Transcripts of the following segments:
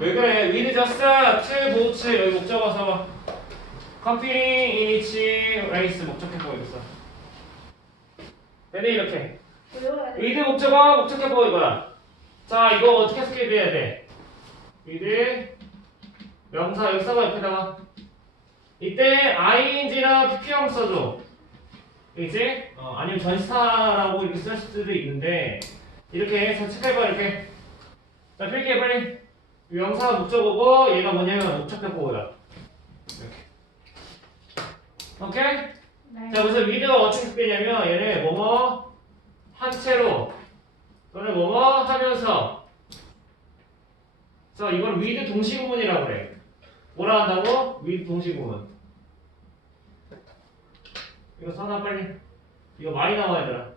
왜 그래? Just to boat 여기 목적어 써봐. Competing in each race 목적해 보이겠어. 근데 이렇게. 위드 목적어 목적해 보이거라. 자 이거 어떻게 스케일해야 돼? 위드 명사 여기 써봐 옆에다가 이때 ing나 pp형 써줘. 이지? 어, 아니면 전시사라고 이렇게 쓸 수도 있는데 이렇게 체크해봐 이렇게 자 필기해 빨리 명사 목적어고 얘가 뭐냐면 목적해 보이라 이렇게 오케이? 네. 자, 그래서 위드가 어떻게 쓰냐면 얘는 뭐뭐 한 채로 또는 뭐뭐 하면서 그래서 이걸 위드 동시구문이라고 그래. 뭐라 한다고? 위드 동시구문. 이거 써놔 빨리. 이거 많이 나와야 되라.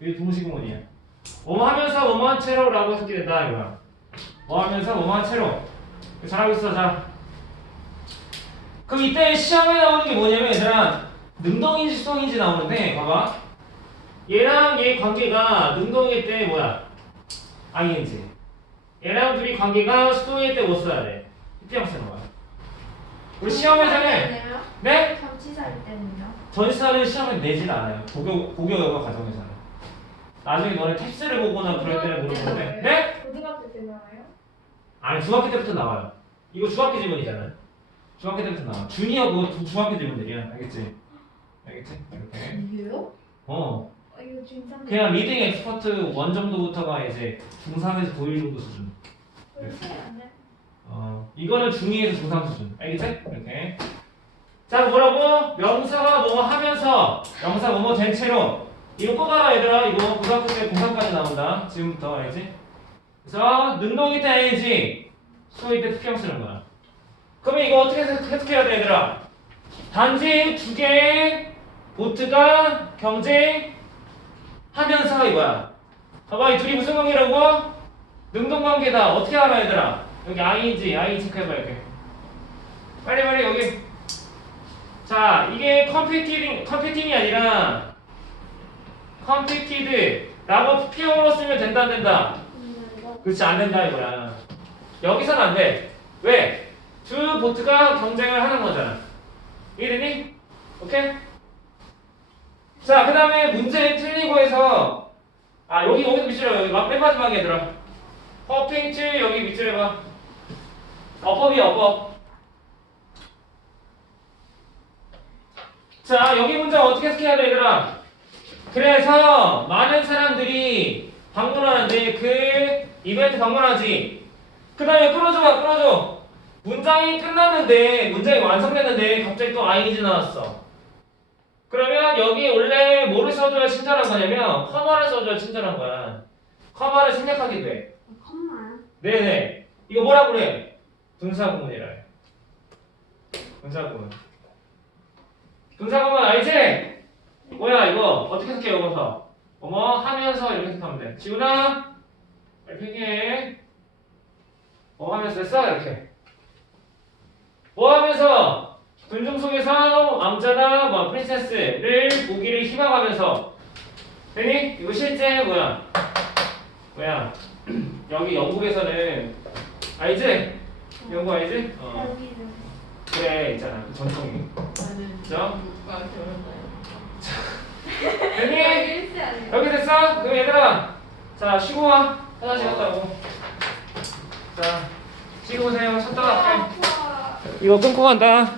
위드 동시구문이야. 뭐뭐 하면서 뭐뭐 한 채로라고 해석이 된다 이거야. 뭐 하면서 한 채로. 잘하고 있어 자. 그럼 이때 시험에 나오는 게 뭐냐면 얘들아 능동인지 수동인지 나오는데 봐봐 얘랑 얘 관계가 능동일 때 뭐야 ing 얘랑 둘이 관계가 수동일 때뭐 써야 돼 이때형 쓰는 거야 우리 시험에서는 네? 전치사일 때는요? 전시사를 시험에 내진 않아요 고교, 고교여가 과정에서는 나중에 너네 탭스를 보거나 그럴 때는 물어보는데 네? 고등학교 때 나와요? 아니 중학교 때부터 나와요 이거 중학교 질문이잖아 중학교 때부터 나와 주니어 그거 두- 중학교 질문들이야 알겠지? 알겠지? 이렇게 이게요? 어 어, 이거 중3 그냥 리딩 엑스퍼트 원 정도부터가 이제 중3에서 고1 정도 수준. 네. 어, 이거는 중2에서 중3 수준. 알겠지? 이렇게. 자, 뭐라고? 명사가 뭐뭐 하면서, 명사 뭐뭐 된 채로. 이거 꼭 알아, 얘들아. 이거 고등학교 때 고3까지 나온다. 지금부터, 알지? 그래서, 능동이 때 ing, 수동이 때 특형 쓰는 거야. 그러면 이거 어떻게 해석- 해석해야 돼, 얘들아? 단지 두 개의 보트가 경쟁, 하면서 이거야. 봐봐, 이 둘이 무슨 관계라고? 능동 관계다. 어떻게 알아, 얘들아? 여기 ing인지, i 체크해봐, 이렇게. 빨리, 빨리, 여기. 자, 이게 컴피팅, 컴피팅이 아니라, 컴피티드. 라고 PP형으로 쓰면 된다, 안 된다? 그렇지, 안 된다, 이거야. 여기서는 안 돼. 왜? 두 보트가 경쟁을 하는 거잖아. 이해되니? 오케이? 자, 그 다음에 문제 틀리고 해서 아 여기 여기도 밑줄에 여기 막 맨 마지막에 얘들아 퍼핑트 여기 밑줄에 봐 어법이야 어법 자 여기 문장 어떻게 해석해야 돼 얘들아 그래서 많은 사람들이 방문하는데 그 이벤트 방문하지 그 다음에 끌어줘 봐 끌어줘 문장이 끝났는데 문장이 완성됐는데 갑자기 또 ing 나왔어 그러면 여기 원래 뭐를 써줘야 친절한 거냐면 커마를 써줘야 친절한 거야. 커마를 생략하게 돼. 컴마요? 네네. 이거 뭐라 그래? 분사구문이라 해. 분사구문. 분사구문 알지? 뭐야 이거 어떻게 해석해 여기서? 어머 하면서 이렇게 해석하면 돼. 지훈아 이렇게 뭐 하면서 됐어 이렇게. 뭐 하면서 군중 속에서 왕자나 뭐 프린세스를 보기를 희망하면서 되니? 이거 실제 뭐야? 뭐야? 여기 영국에서는 알지? 영국 알지? 어 그래 있잖아 그 전통이 나는 그죠? 결혼나요? 되니? 아니에요? 여기 됐어? 그럼 얘들아 자 쉬고 와. 화장실 갔다 오고. 자 쉬고 오세요. 쳤다 갈게 아파. 이거 끊고 간다